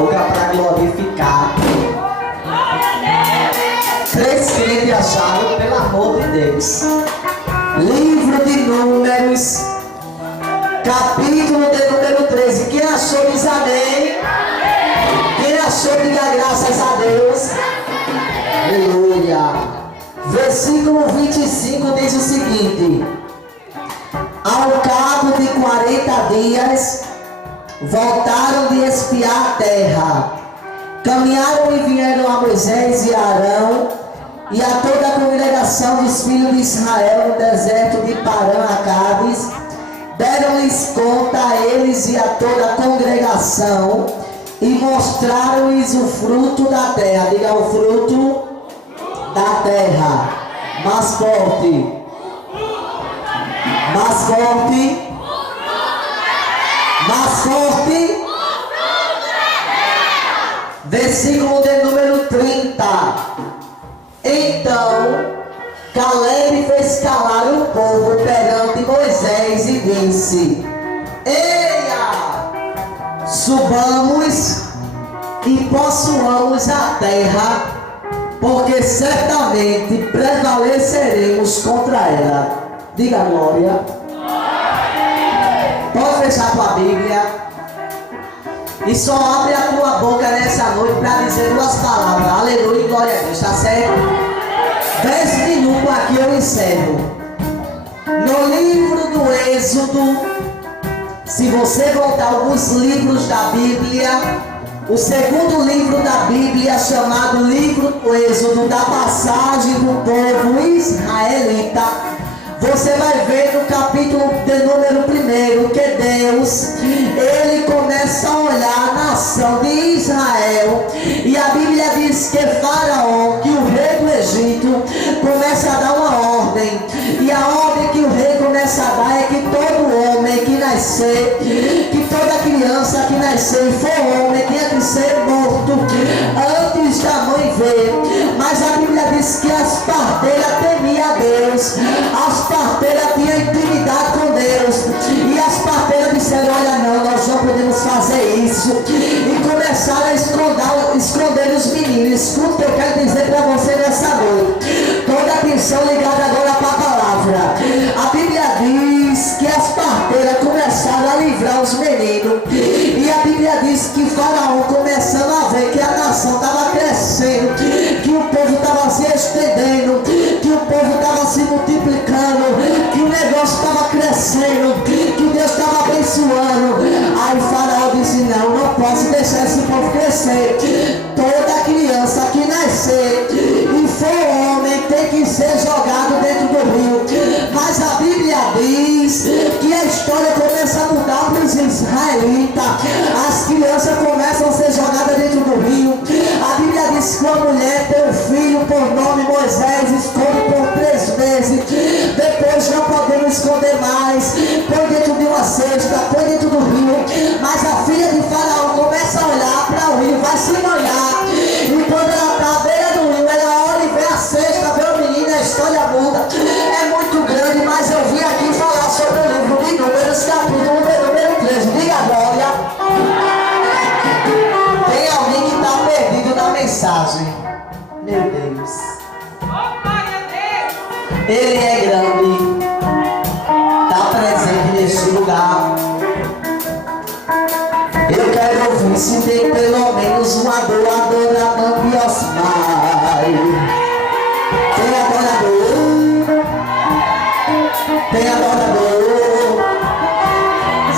boca para glorificar. Três crentes acharam, pelo amor de Deus. Livro de Números, capítulo de número 13. Quem achou diz amém? Quem achou diga graças a Deus. Aleluia. Versículo 25 diz o seguinte: ao cabo de 40 dias voltaram de espiar a terra. Caminharam e vieram a Moisés e a Arão e a toda a congregação dos filhos de Israel no deserto de Parã-Acabes. Deram-lhes conta a eles e a toda a congregação e mostraram-lhes o fruto da terra. Diga o fruto da terra. Mais forte. Mais forte. Mais forte. Versículo de número 30. Então Caleb fez calar o povo perante Moisés e disse: eia, subamos e possuamos a terra, porque certamente prevaleceremos contra ela. Diga glória. Pode fechar tua Bíblia. E só abre a tua boca nessa noite para dizer duas palavras. Aleluia e glória a Deus, tá certo? 10 minutos aqui eu encerro. No livro do Êxodo, se você voltar alguns livros da Bíblia, o segundo livro da Bíblia, chamado livro do Êxodo, da passagem do povo israelita, você vai ver no capítulo de número 1 que Deus, ele começa a olhar a nação de Israel, e a Bíblia diz que Faraó, que o rei do Egito, começa a dar uma ordem, e a ordem que o rei começa a dar é que todo homem que nascer, que toda criança que nascer e for homem tinha que ser morto antes da mãe ver. Mas a Bíblia diz que as parteiras temiam a Deus, as parteiras tinham intimidade com Deus, e as parteiras disseram: olha, não, nós não podemos fazer isso, e começaram a esconder os meninos. Escuta o que eu quero dizer para você nessa noite, toda atenção ligada agora para a palavra. A Bíblia diz que as parteiras começaram a livrar os meninos, e a Bíblia diz que Faraó, começando a ver que a nação estava crescendo, que o povo estava se estendendo, que o povo estava se multiplicando, que o negócio estava crescendo, que Deus estava abençoando. Aí Faraó disse: não posso deixar esse povo crescer. Toda criança que nascer e for homem tem que ser jogado dentro do rio. Mas a Bíblia diz que a história começa a mudar para os israelitas. As crianças começam a ser jogadas dentro do rio. A Bíblia diz que uma mulher tem um filho por nome Moisés, esconde por 3 meses. Depois não podemos esconder mais. Põe dentro de uma cesta, põe dentro do rio. Mas a filha de Faraó começa a olhar para o rio, vai se molhar. E quando ela está à beira do rio, ela olha e vê a cesta, vê o menino, a história muda. É muito grande, mas eu vim aqui falar sobre o livro de Números, capítulo de número 13. Diga a glória. Tem alguém que está perdido na mensagem. Meu Deus. Ele é grande. Está presente neste lugar. Eu quero ouvir se tem pelo menos um adorador na Pai. Tem adorador? Tem adorador?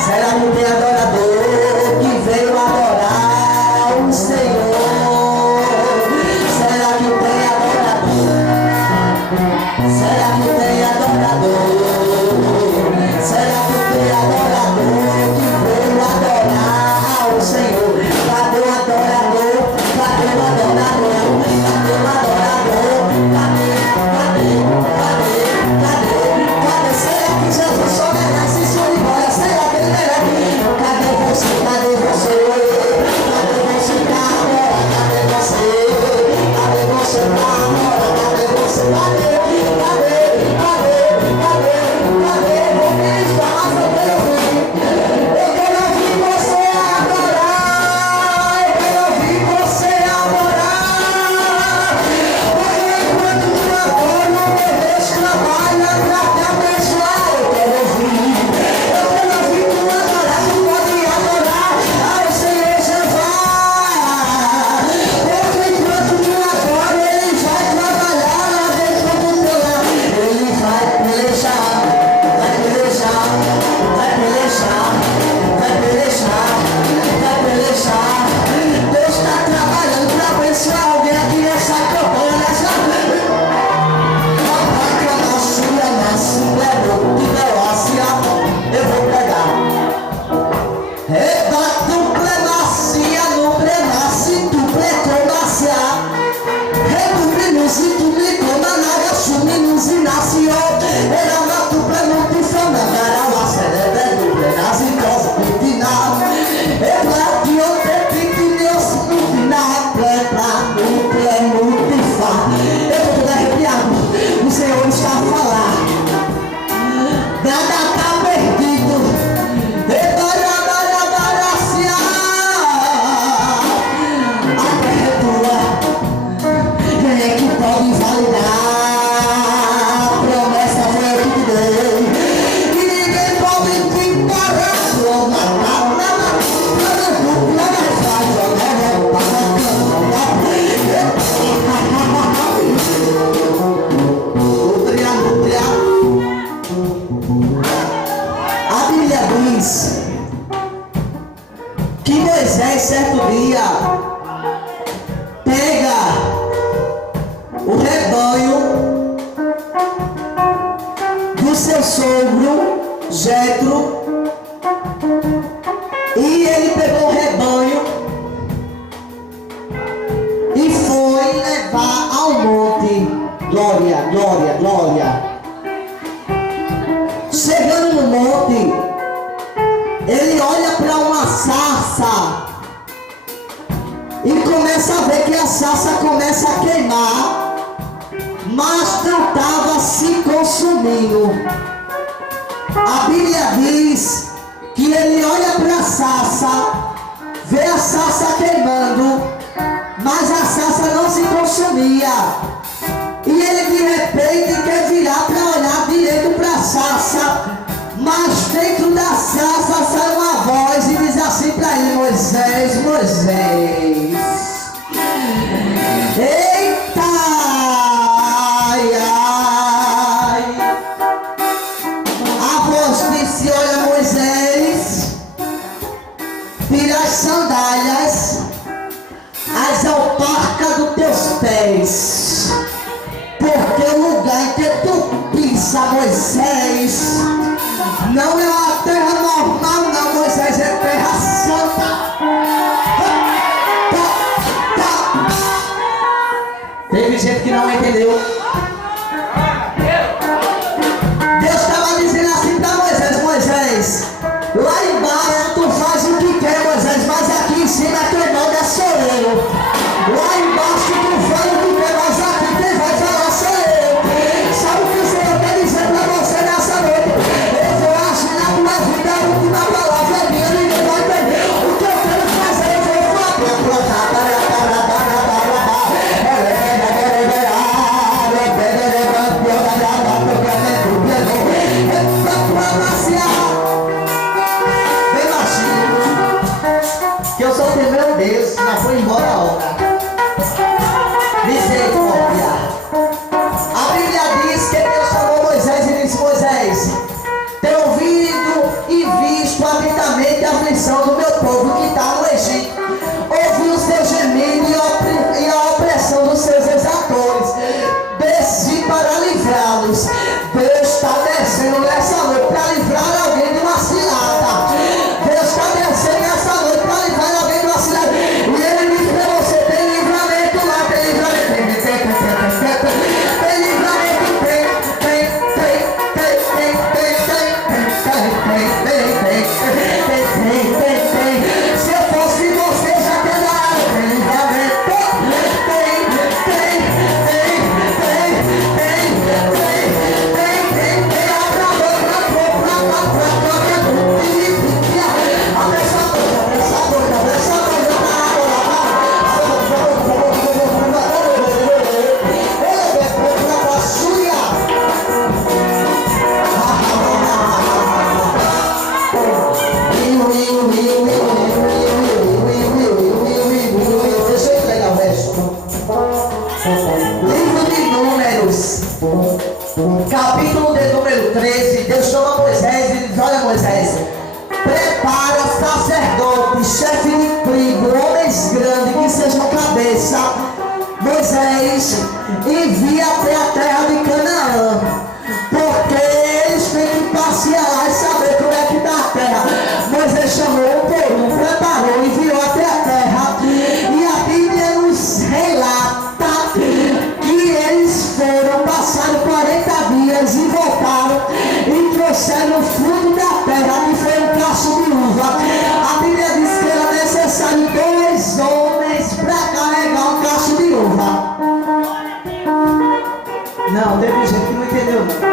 Será que tem adorador que veio adorar o Senhor? Será que tem adorador? Será que tem adorador? Será que tem adorador que veio adorar o Senhor? Cadê o adorador? Cadê o adorador? Glória, pega o rebanho do seu sogro, Jetro, e ele pegou o rebanho e foi levar ao monte. Glória, glória, glória. Chegando no monte, ele olha para uma sarça e começa a ver que a sarça começa a queimar, mas não estava se consumindo. A Bíblia diz que ele olha para a sarça, vê a sarça queimando, mas a sarça não se consumia. E ele de repente quer virar para olhar direito para a sarça, mas dentro da sarça sai uma voz e diz assim para ele: Moisés, Moisés. Eita! Ai, ai. A voz disse: olha, Moisés, tira as sandálias, as alparcas dos teus pés, porque o lugar em que tu pisa, Moisés, não é uma terra normal, não, Moisés, é terra santa. Teve gente que não entendeu. Deus estava dizendo assim para Moisés: Moisés, lá embaixo tu faz o que quer, Moisés, mas aqui em cima quem manda sou eu. Lá embaixo tu faz o que quer, mas aqui quem vai falar sou eu. Sabe o que o Senhor quer dizer para você nessa noite? Eu vou agir na tua vida, a última palavra é minha, ninguém vai entender. O que eu quero fazer, eu vou plantar. Que eu sou o meu Deus, já foi embora a hora. Misericórdia. A Bíblia diz que Deus chamou Moisés e disse: Moisés, tenho ouvido e visto atentamente a aflição do meu povo que está no Egito. Ouvi o seu gemido e a opressão dos seus exatores. Desci para livrá-los. Deus está descendo nessa noite para livrar alguém de uma cilada. Deus está descendo nessa noite para livrar alguém de uma cilada. E ele diz para você: tem livramento lá, tem livramento. Tem livramento, tem. Se eu fosse você, já teria livramento. Deixa eu pegar o resto. Livro de Números, capítulo de número 13. Deus chama Moisés e diz: olha, Moisés, prepara sacerdotes, chefe de tribo, homens grandes que sejam cabeça. Moisés, envia até a terra de Canaã, porque eles têm que passear lá e saber como é que está a terra. Moisés chamou o povo, preparou, enviou até a terra. E a Bíblia nos relata que eles foram, passaram 40 dias e voltaram e trouxeram o fruto da terra, que foi um cacho de uva. A Bíblia diz que era necessário 2 homens para carregar um cacho de uva. Não, teve gente que não entendeu, não.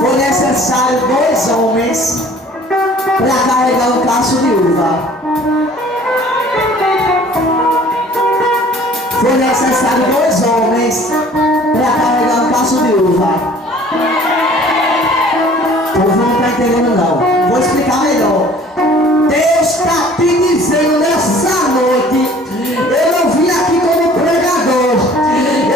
Foi necessário 2 homens para carregar um cacho de uva. Foi necessário 2 homens para carregar um cacho de uva. O povo não está entendendo, não. Vou explicar melhor. Deus está te dizendo nessa noite: eu não vim aqui como pregador,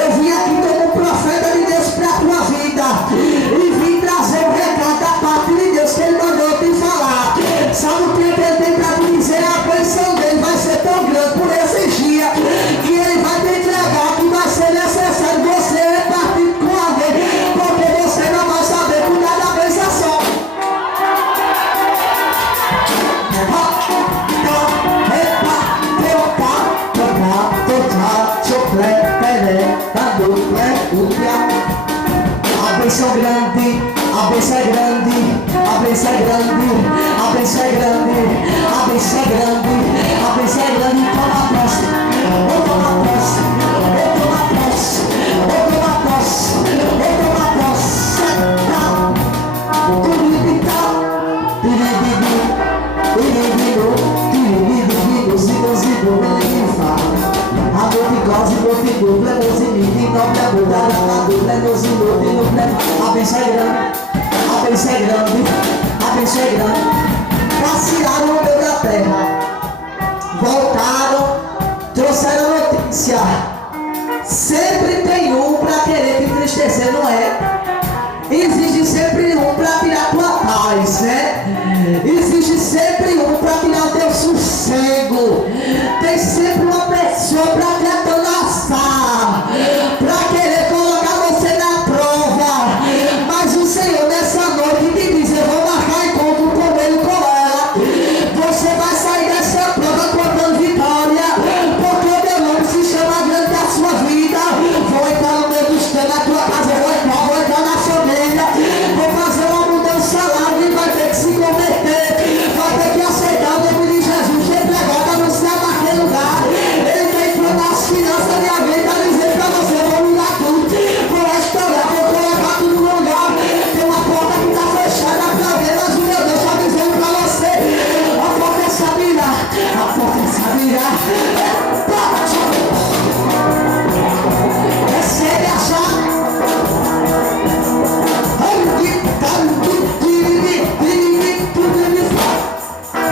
eu vim aqui como profeta de Deus para a tua vida, e vim trazer um recado da parte de Deus que Ele mandou te falar. Sabe o que Ele tem para te dizer? bênção é grande, a bênção é grande, a bênção é grande. Passearam no meio da terra, voltaram, trouxeram notícia. Sempre tem um para querer te entristecer, não é? Existe sempre um para tirar tua paz, né? Existe sempre um para tirar o teu sossego. Tem sempre uma pessoa para te atormentar, para querer colocar você na prova. Mas o Senhor nessa noite te diz: eu vou marcar encontro com ele, com ela. Você vai sair dessa prova contando vitória, porque o meu nome se chama grande da sua vida. Vou entrar no meio dos teus, na tua casa, vou entrar na família. Vou fazer uma mudança lá e vai ter que se converter, vai ter que aceitar o nome de Jesus, ter pregado, anunciar naquele lugar. Ele tem que nas finanças de alguém, tá dizendo pra você: vou mudar tudo, vou restaurar, vou colocar tudo no lugar. Tem uma porta que tá fechada pra ver, mas o meu Deus tá dizendo pra você: a porta é sabida, a porta é sabida.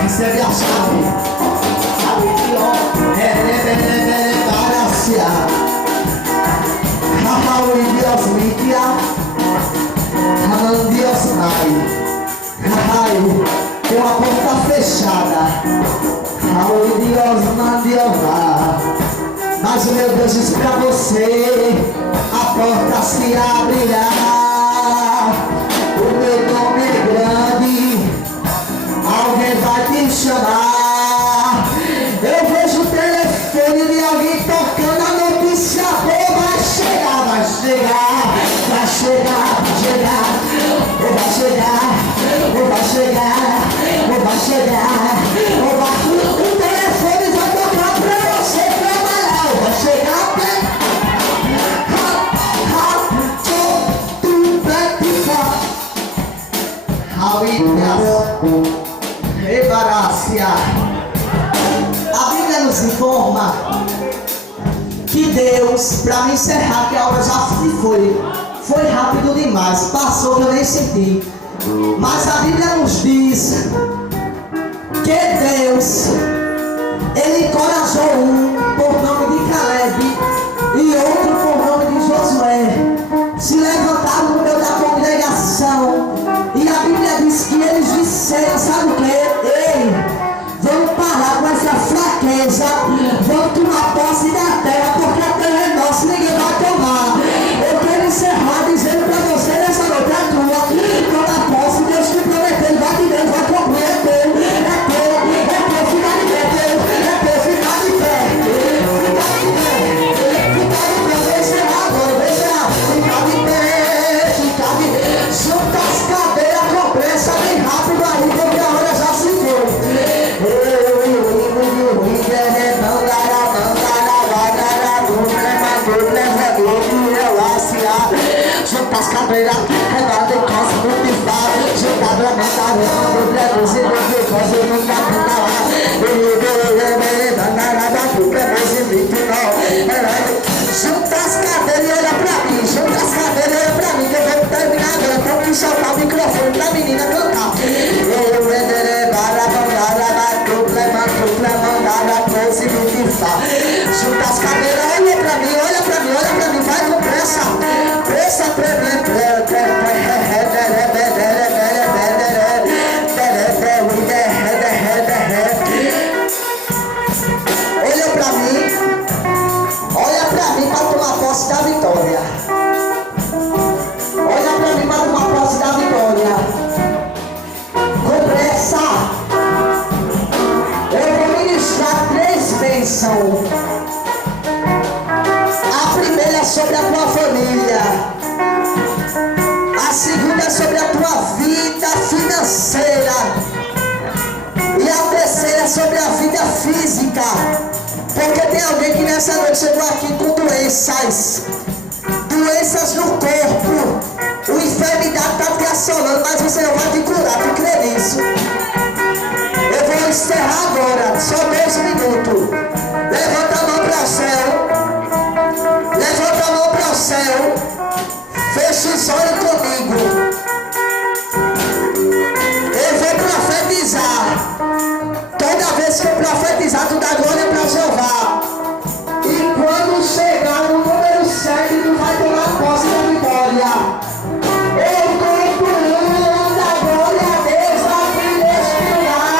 Recebe a chave. Recebe a chave. Tem uma porta fechada. Mas o meu Deus diz pra você: a porta se abrirá. O meu nome é grande, alguém vai te chamar. Eu vejo o telefone de alguém tocando, a notícia boa vai chegar, vai chegar, vai chegar, vai chegar, ou vai chegar, ou vai chegar, ou vai chegar, ou vai... O telefone vai tocar pra você trabalhar, ou vai chegar até... A Bíblia nos informa que Deus, para me encerrar, que a hora já foi rápido demais, passou que eu nem senti. Mas a Bíblia nos diz que Deus, Ele encorajou um por nome de Caleb e outro por nome de Josué. Se levantaram no meio da congregação e a Bíblia diz que eles disseram: sabe o que? Ei, vamos parar com essa fraqueza, vamos tomar posse da terra, porque a terra é nossa, ninguém vai tomar. Eu quero encerrar dizendo para você nessa noite: é tua, toma posse, Deus te prometeu, vai de Deus, vai cumprir, é teu, fica de pé, fica de pé, vou encerrar agora, vou encerrar, fica de pé, junta as cadeiras com pressa, bem rápido aí, porque a hora já se foi. Junta as cadeiras, redada em casa, muito inflado, juntado a mentalidade, do Deus e do que você nunca fica lá. Junta as cadeiras e olha pra mim, junta as cadeiras e olha pra mim, que eu vou terminar agora, pra me soltar o microfone pra menina cantar. Junta as cadeiras, olha pra mim, vai com pressa, olha pra mim para tomar posse da vitória. Olha pra mim para tomar posse da vitória. Com pressa. Eu vou ministrar 3 bênçãos. A primeira é sobre a tua família. A segunda é sobre a tua vida financeira. E a terceira é sobre a vida física. Porque tem alguém que nessa noite chegou aqui com doenças no corpo. A enfermidade está te assolando, mas o Senhor vai te curar, tu crê nisso? Eu vou encerrar agora, só 2 minutos. Levanta a mão para o céu. Levanta a mão para o céu. Fecha os olhos comigo. profetizar, tu dá glória para Jeová. E quando chegar no número 7, tu vai tomar posse da vitória. Eu estou pulando a glória a Deus aqui neste lugar.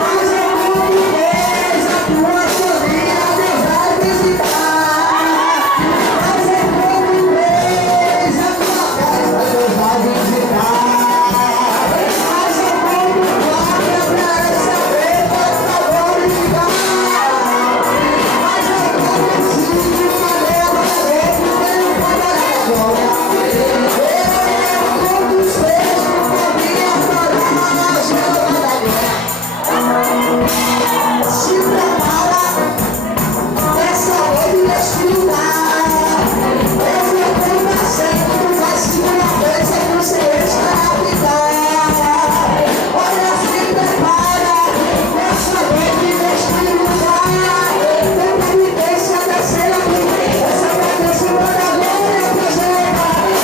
Mas eu convidei a tua família, Deus vai visitar. Mas eu convidei a tua festa, Deus vai visitar. Mas eu convido glória para essa vez, para glorificar. Mas eu convido uma glória a Deus, eu vou dar a glória. Se prepara essa noite neste lugar. Eu vou conversar, tu vai segurar a coisa que você está a vitória. Olha, se prepara essa noite neste lugar. Tem providência descer aqui. Essa cabeça manda glória pra Jeová.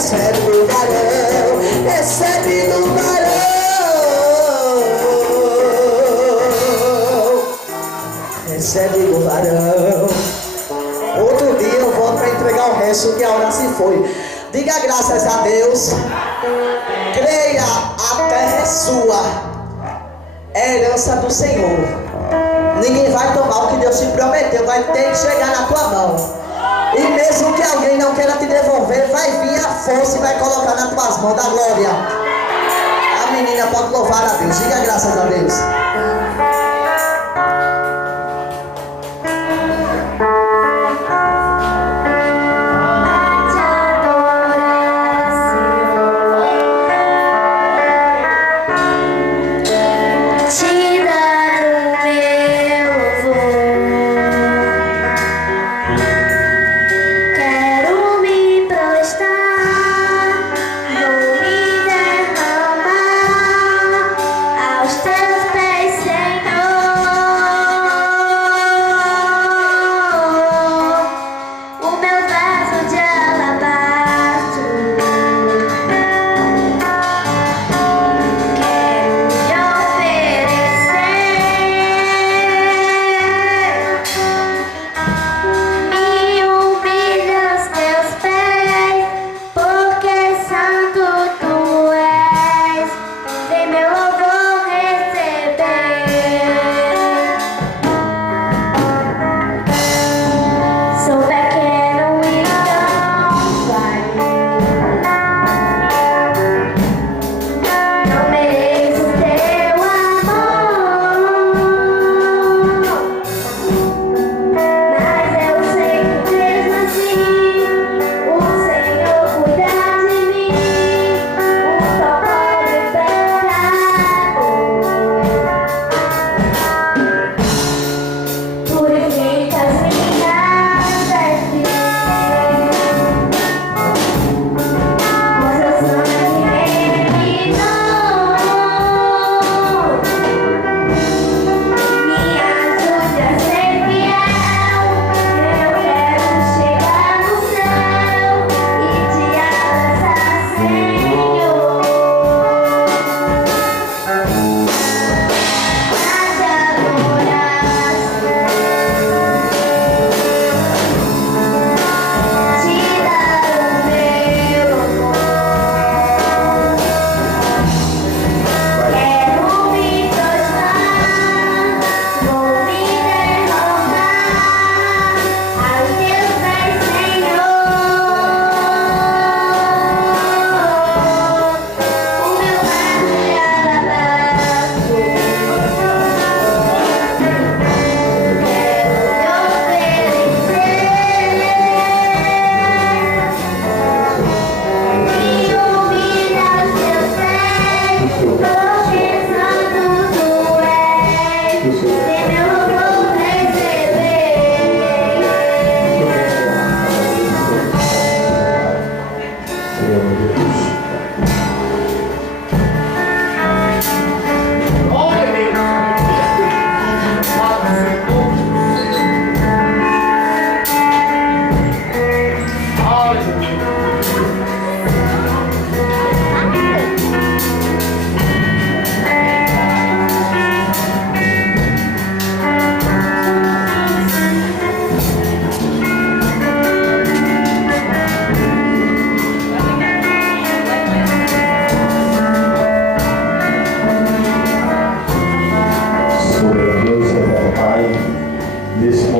Recebe do varão, recebe do varão, recebe do varão. Outro dia eu volto para entregar o resto que a hora se foi. Diga graças a Deus. Creia, a terra é sua, é herança do Senhor. Ninguém vai tomar o que Deus te prometeu, vai ter que chegar na tua mão. E mesmo que alguém não queira te devolver, vai vir a força e vai colocar nas tuas mãos da glória. A menina pode louvar a Deus. Diga graças a Deus. Aos teus pés.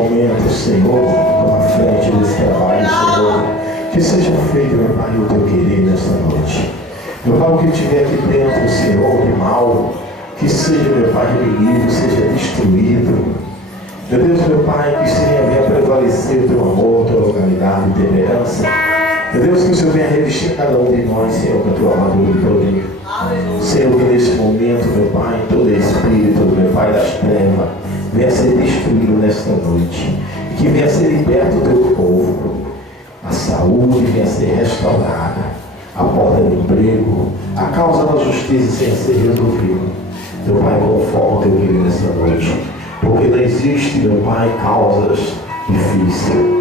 momento, Senhor, à frente desse trabalho, Senhor, que seja feito, meu Pai, o teu querer nesta noite. Meu Pai, o que tiver aqui dentro, Senhor, de mal, que seja, meu Pai, inimigo, seja destruído. Meu Deus, meu Pai, que Senhor venha prevalecer o teu amor, tua localidade, temperança. Meu Deus, que o Senhor venha revestir cada um de nós, Senhor, com a tua armadura e poder. Senhor, que nesse momento, meu Pai, todo espírito, meu Pai, das trevas, venha ser destruído nesta noite. E que venha ser liberto o teu povo. A saúde venha ser restaurada. A porta do emprego, a causa da justiça venha ser resolvida. Meu Pai, conforme o teu querido nesta noite. Porque não existe, meu Pai, causas difíceis.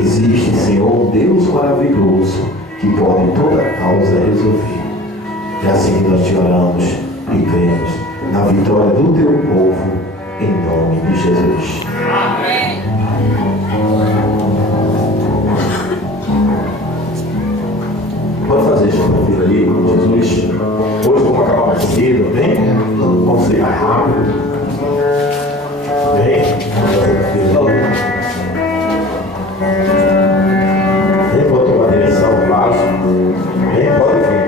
Existe, Senhor, um Deus maravilhoso que pode toda causa resolver. É assim que nós te oramos e cremos na vitória do teu povo, em nome de Jesus. Amém. Pode fazer isso para filho ali, Jesus. Hoje vamos acabar mais cedo, amém? Vamos ser mais rápido. Amém? Vamos fazer para filho ali. Vem, pode tomar direção ao vaso. Vem, pode vir.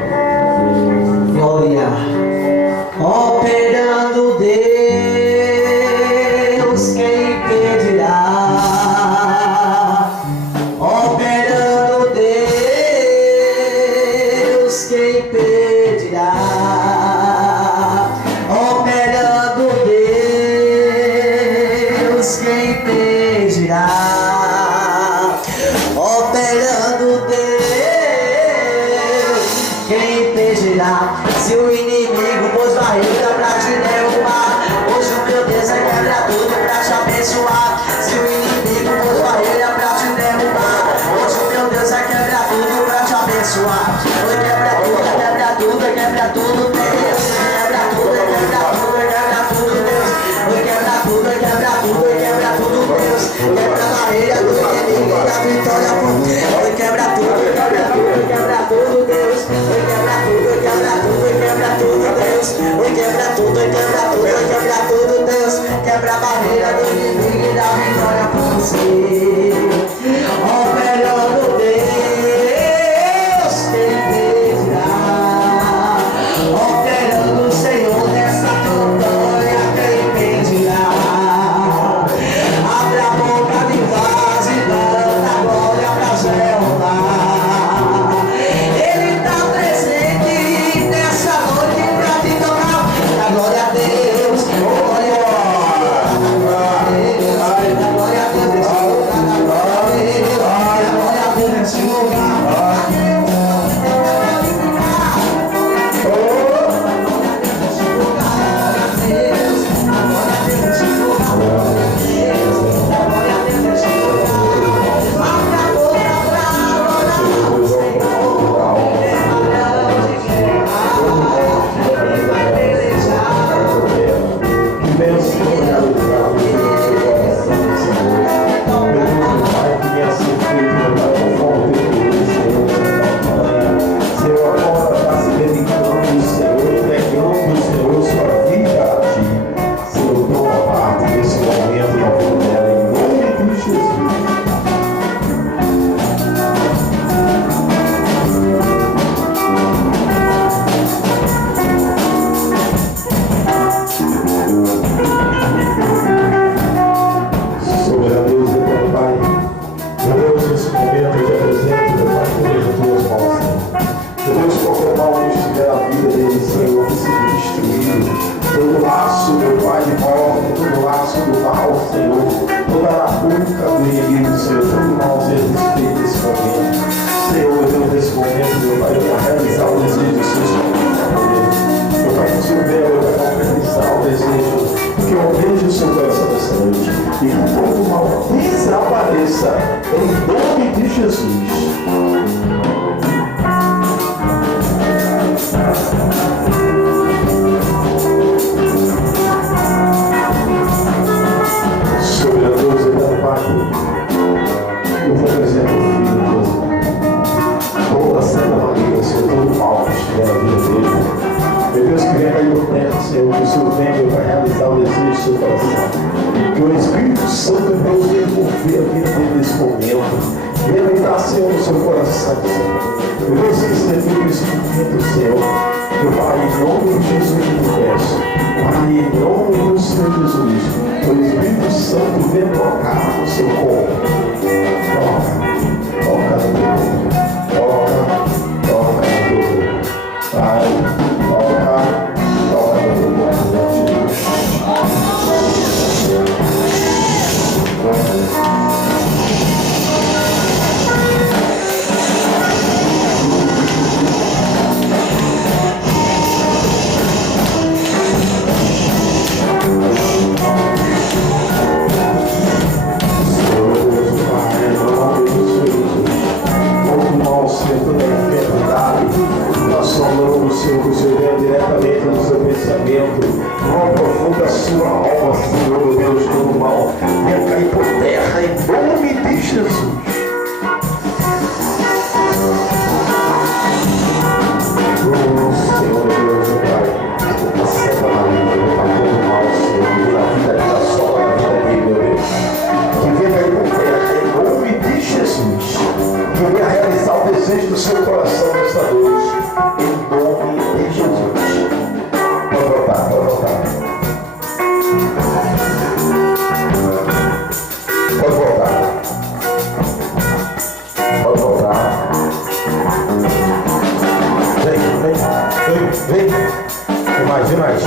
Glória. Operando Deus, quem impedirá? Operando Deus, quem impedirá? Operando Deus, quem impedirá? Operando Deus, quem impedirá? Se o inimigo pôs barreira pra te derrubar, hoje o meu Deus vai quebrar tudo pra te abençoar. Se o inimigo pôs barreira pra te derrubar, hoje o meu Deus vai quebrar tudo pra te abençoar. Oi, quebra tudo, quebra tudo, quebra tudo, Deus. Quebra tudo, quebra tudo, quebra tudo, Deus. Oi, quebra tudo, quebra tudo, quebra tudo, Deus. Quebra a barreira do inimigo e da vitória por Deus. Oi, quebra tudo, quebra tudo, quebra tudo, Deus. Oi, quebra tudo, quebra tudo, quebra tudo, Deus. Oi, quebra tudo, quebra tudo, quebra tudo, Deus. Quebra a barreira do inimigo e da vitória por você. Operando Deus, quem impedirá? Operando o Senhor nessa campanha, quem impedirá? Abre a boca de vaso e dá glória pra Jeová. Ele está presente nessa noite pra te tocar. A glória a Deus, glória a Deus, glória a Deus nesse lugar, glória a Deus nesse lugar. E todo mal desapareça em nome de Jesus. Soberano Deus, eterno Pai, eu vou apresentar o Filho de Deus, toda a Santa Maria, Senhor, todo o mal que estiver na vida dele. Meu Deus, que venha cair por terra, Senhor, que o Senhor venha para realizar o desejo do seu coração. Que o Espírito Santo de Deus venha ver a vida dele nesse momento. Venha entrar, Senhor, no seu coração, Senhor. Eu vou se estender por esse momento, Senhor. Meu Pai, em nome de Jesus que te peço. Pai, em nome do Senhor Jesus. O Espírito Santo vem tocar no seu corpo. Toca no teu corpo. Toca no teu corpo. Pai, toca no teu Senhor, que o Senhor venha diretamente no seu pensamento, não aprofunda a sua alma, Senhor, meu Deus, todo mal, venha cair por terra em nome de Jesus. Senhor, Deus, Pai, receba na vida, está todo mal, Senhor, que na vida da sola, na vida dele, meu Deus, que venha cair por terra em nome de Jesus, que venha realizar o desejo do seu coração nesta noite. Em nome de Jesus. Pode voltar, pode voltar. Pode voltar. Pode voltar. Vem. Vem mais, vem mais.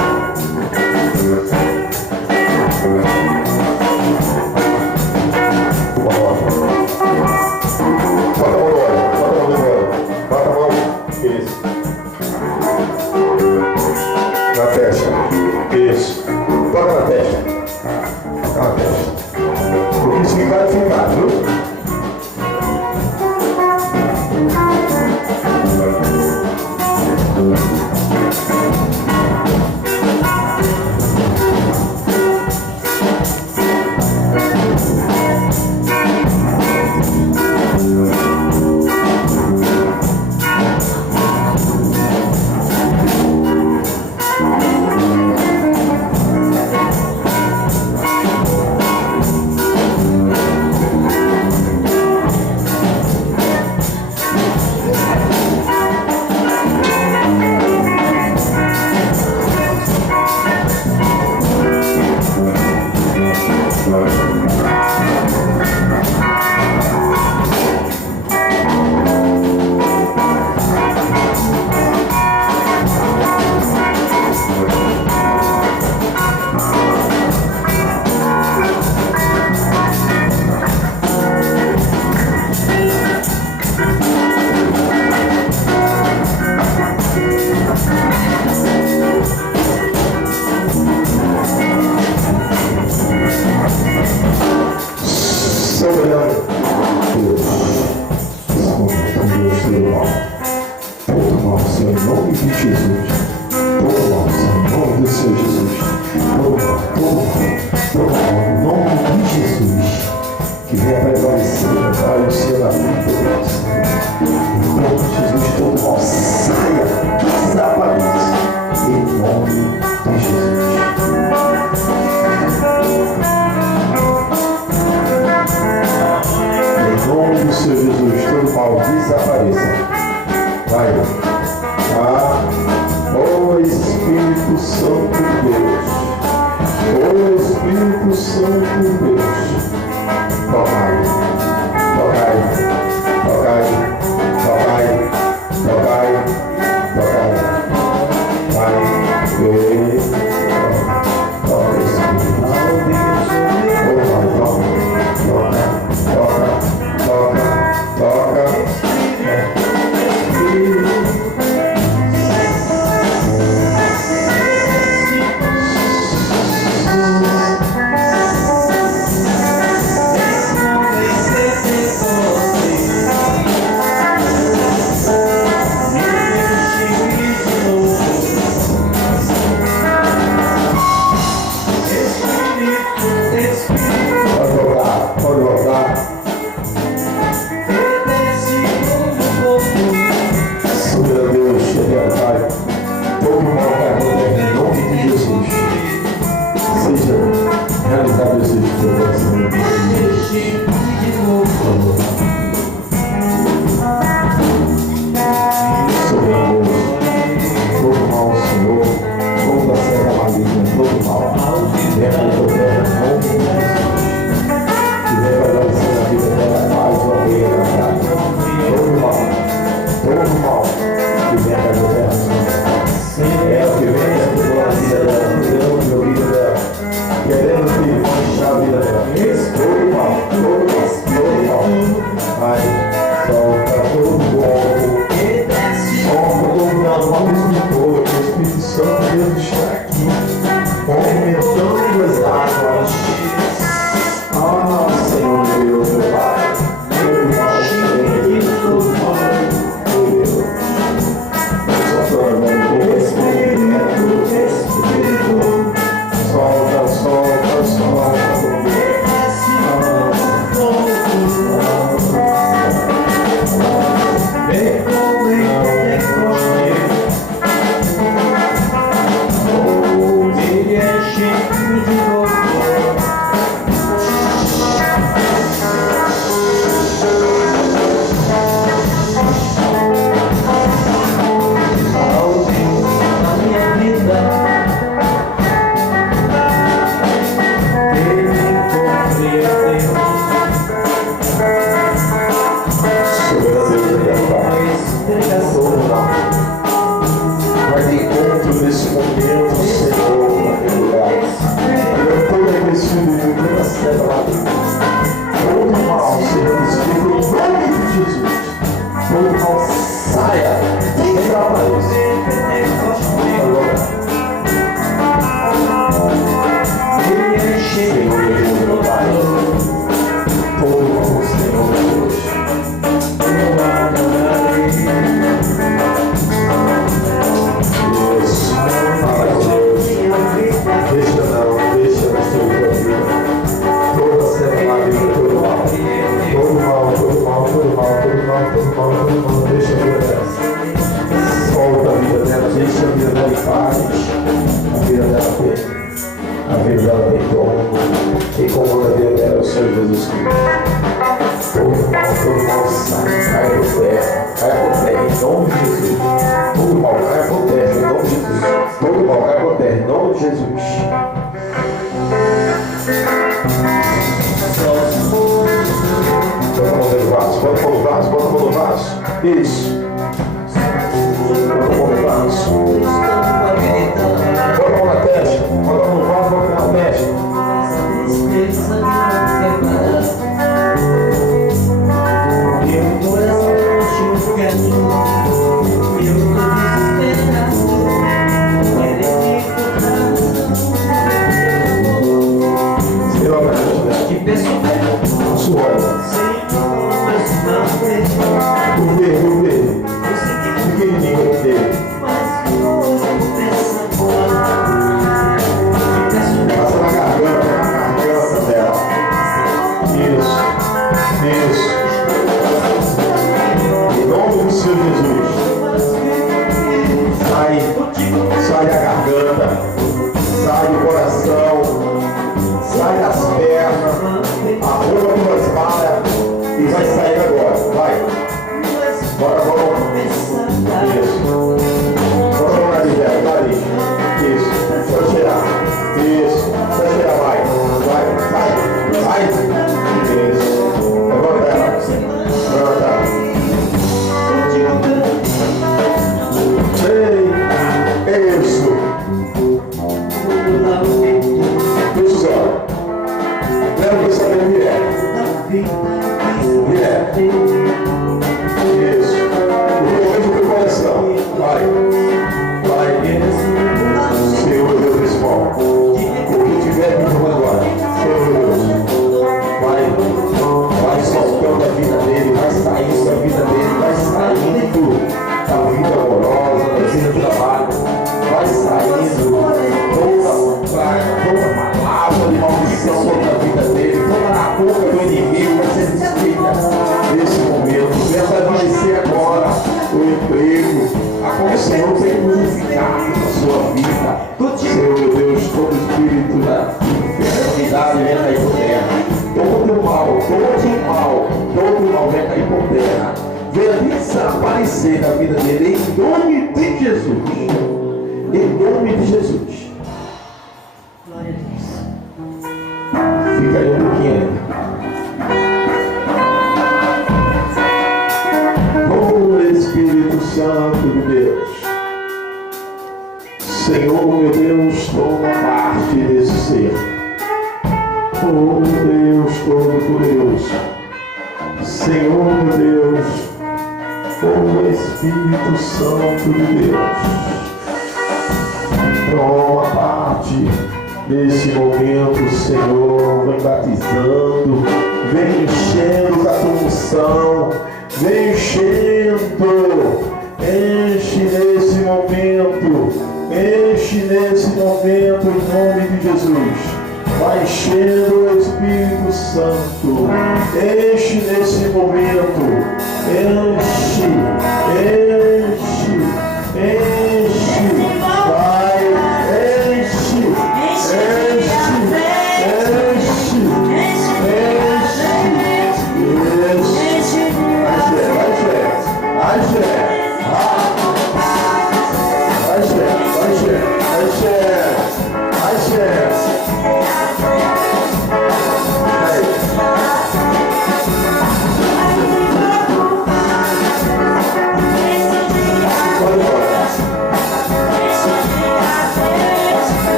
Isso. Na testa. Isso. Toca na testa. Toca na testa. Porque se ficar, viu? Deixa a vida dela. Solta a vida dela, deixa a vida dela em paz. A vida dela tem dom. E comanda a vida dela, o Senhor Jesus Cristo. Todo mal sai, caia por terra, em nome de Jesus. Todo mal caia por terra, em nome de Jesus. Todo mal caia por terra, em nome de Jesus. Bota a mão no vaso, bota a mão no vaso, bota a mão no vaso. Isso. Bota a mão no vaso. Bota a mão na testa. Bota a mão no vaso, bota na testa. Sai da garganta, sai do coração, sai das pernas, arruma tua espada e vai sair agora. Vai. Bora a mão. Isso. Bora a mão na ligeira, tá ali. Isso. Pode tirar. Isso. Pode tirar, vai. Vai. Sai. Sai. Isso. Levanta ela. Levanta. Isso. Fecha os olhos. Lembra que saber mulher. Mulher. Isso. O teu coração. Vai. Vai. Senhor Deus principal. O que tiver me tomando agora. Senhor Deus. Vai soltando a vida dele. Vai saindo da vida dele. Vai saindo da vida amorosa, da vida do trabalho. Vai saindo toda palavra de maldição sobre a vida dele, toda a culpa do inimigo vai ser desfeita nesse momento. Venha prevalecer agora o emprego, a como o Senhor tem glorificado na sua vida. Senhor meu Deus, todo espírito da enfermidade venha cair por terra. Todo mal venha cair por terra. Venha desaparecer da vida dele em nome de Jesus. Em nome de Jesus. Glória a Deus. Fica aí um pouquinho. Oh Espírito Santo de Deus. Senhor meu Deus, toma parte desse ser. Oh Deus Todo-Poderoso. Senhor meu Deus. Oh Espírito Santo de Deus. Toma parte nesse momento, Senhor, vem batizando, vem enchendo da tua unção, vem enchendo, enche nesse momento em nome de Jesus. Vai enchendo o Espírito Santo, enche nesse momento, enche, vai, enche, Isso.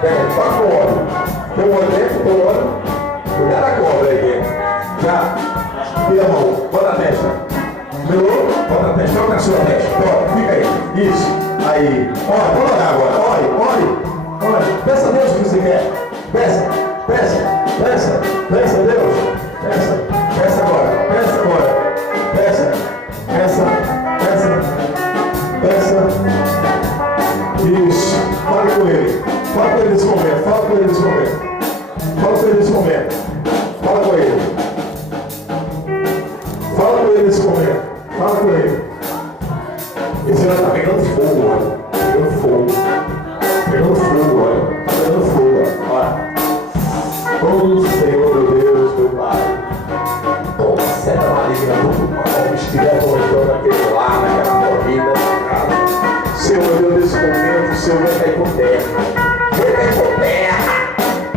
Toca o óleo. Tem um óleo dentro, tem um óleo. Cuidado a cobra aí dentro. Já. Tira a mão. Bota a testa. Melou? Bota a testa. Toca a sua testa. Toca. Fica aí. Isso. Aí. Olha, vamos orar agora. Olha. Peça a Deus o que você quer. Peça a Deus. Peça agora. Peça. Isso. Fala com ele. Fala com ele nesse momento. Fala com ele nesse momento. Esse ano tá pegando fogo, olha. Olha. Oh, Senhor, meu Deus, meu Pai. Toda seta maligna do mal que estiver voltando naquele lar, naquela corrida, na casa. Senhor, meu Deus, nesse momento, o Senhor vai cair por terra.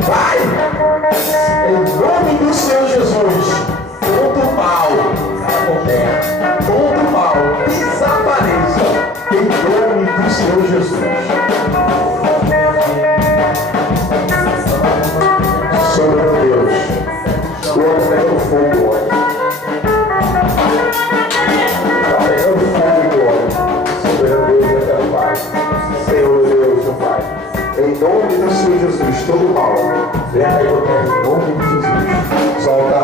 Vai! Em nome do Senhor Jesus, todo mal cai por terra. Todo mal desapareça. Em nome do Senhor Jesus. Senhor Deus, o outro está pegando fogo, olha. Está pegando fogo, olha. Senhor Deus, meu Pai. Senhor Deus, meu Pai. Em nome do Senhor Jesus, todo mal. Venha cair por terra, em nome de Jesus. Solta.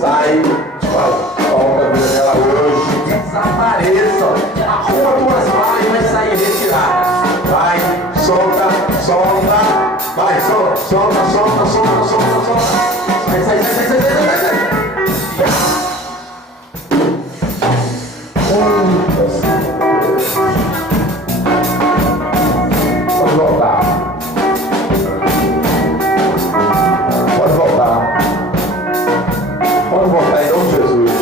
Sai. Solta a vida dela hoje. Desapareça. Arruma tuas malas e vai sair retirada. Vai. Solta. Vai, solta. Sai. Pode voltar. Pode voltar em nome de Jesus.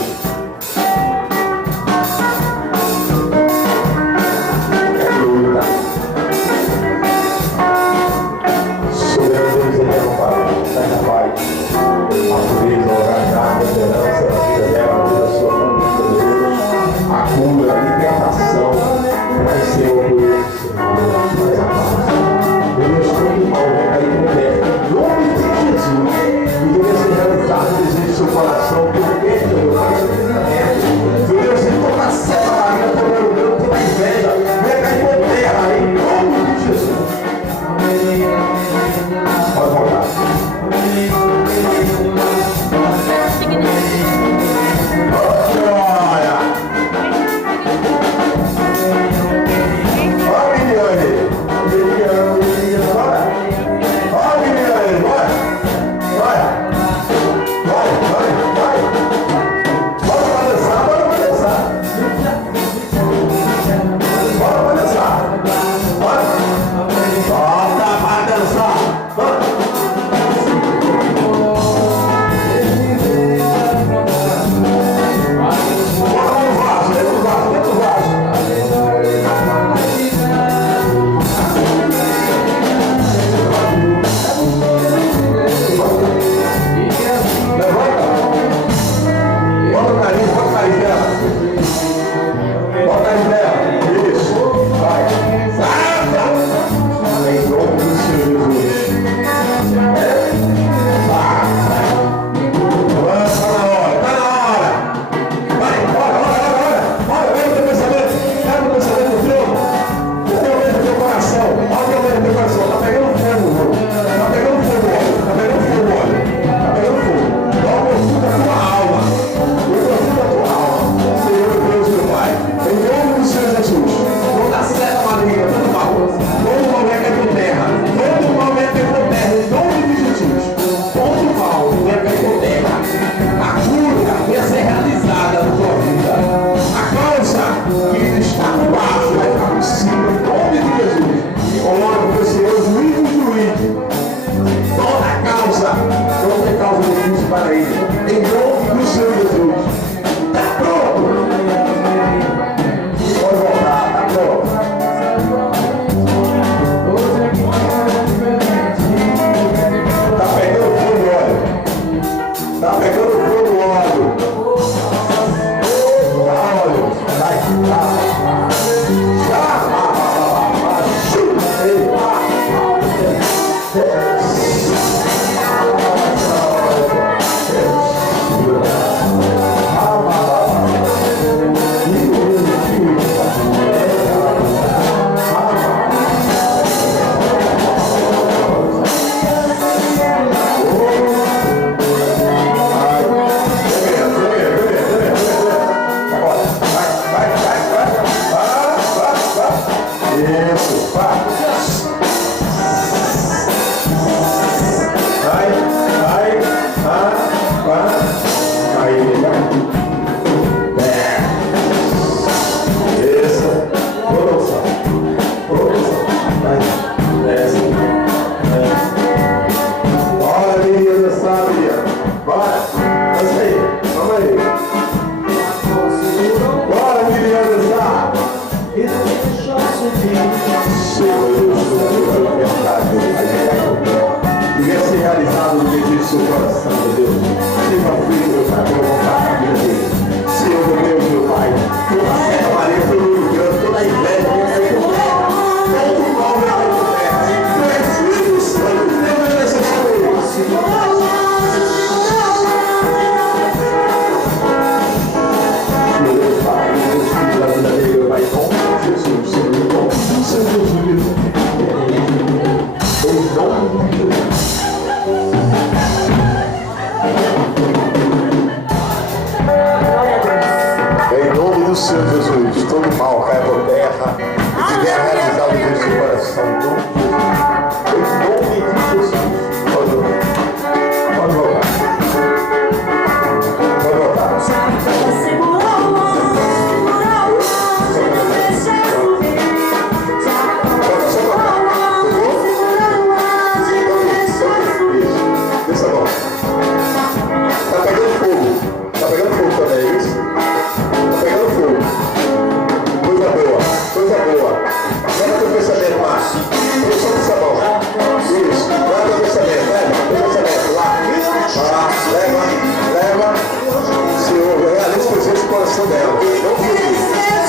Solta, seu coração, meu Deus. Seja feito, meu Pai, pela vontade da vida dele. Senhor, meu Pai, toda a Serra Maria, todo o engano, toda a inveja, meu Pai, todo o mal, meu Pai, do pé. Tu és Espírito Santo, Deus é necessário. Meu Deus, Pai, meu Deus, Filho da vida dele, meu Pai, com Jesus, Senhor, em nome do Senhor Jesus. Em nome de Jesus. Em nome do Senhor Jesus, todo mal cai por terra e que venha realizado em seu coração. Em nome de Jesus. Pode voltar. Pode voltar. Pode voltar. Desça a mão. Tá pegando fogo. Tá pegando fogo também, é isso? Tá pegando fogo. Coisa boa, coisa boa. Leva teu pensamento lá. Só dessa mão. Isso. Leva teu pensamento, lá. Leva. Senhor, realiza o presente no coração dela. Não fique.